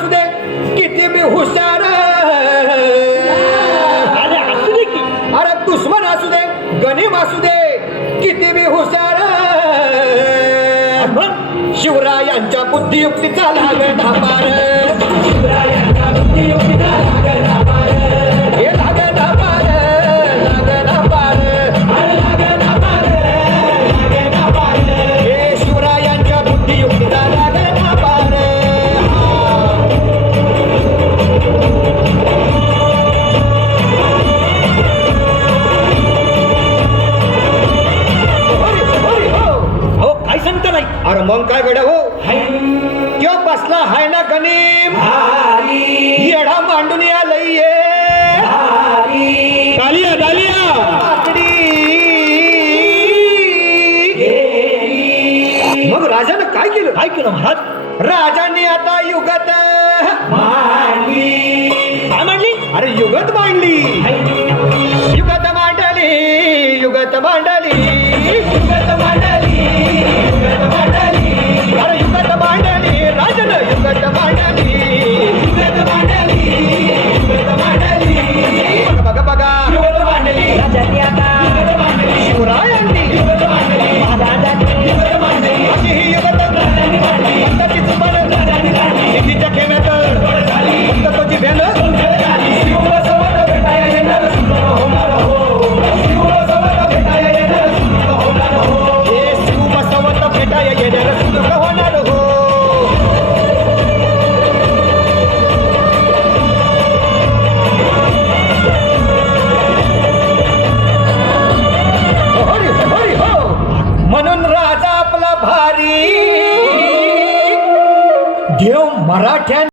असू दे किती बी हुशार, अरे असू दे की. अरे दुश्मन असू दे गनिम असू दे किती बी हुशार, शिवरायांच्या बुद्धियुक्तीचा लाग धापार, शिवरायांच्या बुद्धियुक्तीचा लाग धापार, हे लाग धापार, लाग धापार, लाग धापार, लाग धापार, हे शिवरायांच्या बुद्धियुक्तीचा लाग धापार. अहो काय सांगता नाही. अरे मग काय गड्या हो, त्यो बसला हाय ना गनिम, येडा मांडून आलंय डालिया डालिया. मग राजानं काय केलं? काय केलं महाराज? राजांनी आता युगत मांडली. काय मांडली? अरे युगत मांडली, युगत मांडली, युगत मांडली, युगत मांडली, युगत मांडली, अरे युगत मांडली, राजानं युगत मांडली, युगत मांडली, युगत मांडली. बघा बघा युगत मांडली, राजांनी आता युगत मांडली, शिवरायांनी युगत मांडली, महाराजांनी युगत मांडली, अशी ही युगत राजांनी मांडली. फक्त तिचं मन राजांनी काढली, शेतीच्या खेळण्यात फक्त तुझी भेल शिवसोबत भेटाया येणार सुंदर होणार हो, शिवसोबत भेटाया येणार सुंदर होणार हो, हे शिवसोबत भेटाया येणार सुंदर होणार हो. हरी हरी हो, म्हणून राजा आपला भारी देव मराठ्या